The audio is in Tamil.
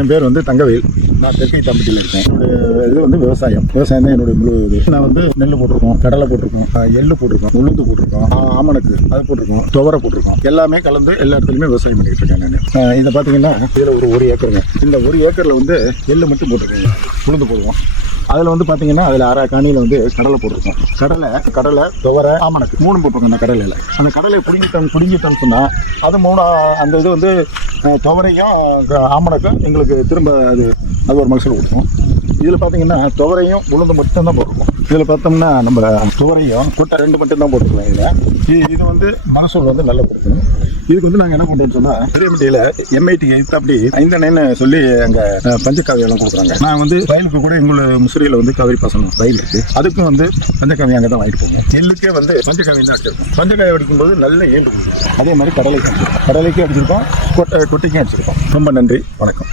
என் பேர் வந்து தங்கவேல். நான் தெற்கை தம்பட்டியில் இருக்கேன். என்னுடைய இது வந்து விவசாயம் தான் என்னுடைய முழு இது. நான் வந்து நெல் போட்டிருக்கோம், கடலை போட்டிருக்கோம், எள்ளு போட்டிருக்கோம், உளுந்து போட்டிருக்கோம், ஆமணக்கு அது போட்டிருக்கோம், துவரை போட்டிருக்கோம். எல்லாமே கலந்து எல்லா இடத்துலையுமே விவசாயம் பண்ணிட்டு இருக்கேன் நான். இதை பார்த்தீங்கன்னா இதில் ஒரு ஏக்கருங்க. இந்த ஒரு ஏக்கரில் வந்து எள்ளு மட்டும் போட்டிருக்கேங்க, உளுந்து போடுவோம். அதில் வந்து பார்த்தீங்கன்னா அதில் அரை காணியில் வந்து கடலை போட்டிருக்கோம். கடலை துவரை ஆமணக்கு 3 போட்டிருக்கோம். அந்த கடலையில் அந்த கடலையை பிடிங்கிட்டோன்னு சொன்னால் அது 3 அந்த இது வந்து துவரையும் ஆமணக்கும் எங்களுக்கு திரும்ப அது ஒரு மகசூல் கொடுக்கும். இதில் பார்த்தீங்கன்னா துவரையும் உளுந்து மட்டும்தான் போட்டிருக்கோம். இதில் பார்த்தோம்னா நம்ம துவரையும் கொட்டை 2 மட்டும்தான் போட்டிருக்கோம். இது வந்து மகசூல் வந்து நல்லா கொடுக்கும். இதுக்கு வந்து நாங்கள் என்ன பண்ணுறோம்னு சொன்னால் பெரியமட்டியில் MIT அப்படி 5 சொல்லி அங்கே பஞ்சக்காவியெல்லாம் கொடுக்குறாங்க. நான் வந்து வயலுக்கு கூட எங்களோட முசிறியில் வந்து காவிரி பாசனம் வயல் இருக்குது. அதுக்கும் வந்து பஞ்சக்காவி அங்கே தான் வாங்கிட்டு போங்க. எள்ளுக்கே வந்து பஞ்சக்காவி தான் அடிச்சிருக்கோம். பஞ்சக்காவி அடிக்கும்போது நல்ல ஏண்டு கொடுக்கும். அதே மாதிரி கடலைக்கும் அடிச்சிருக்கோம், கொட்டைக்கும் அடிச்சிருக்கோம். ரொம்ப நன்றி, வணக்கம்.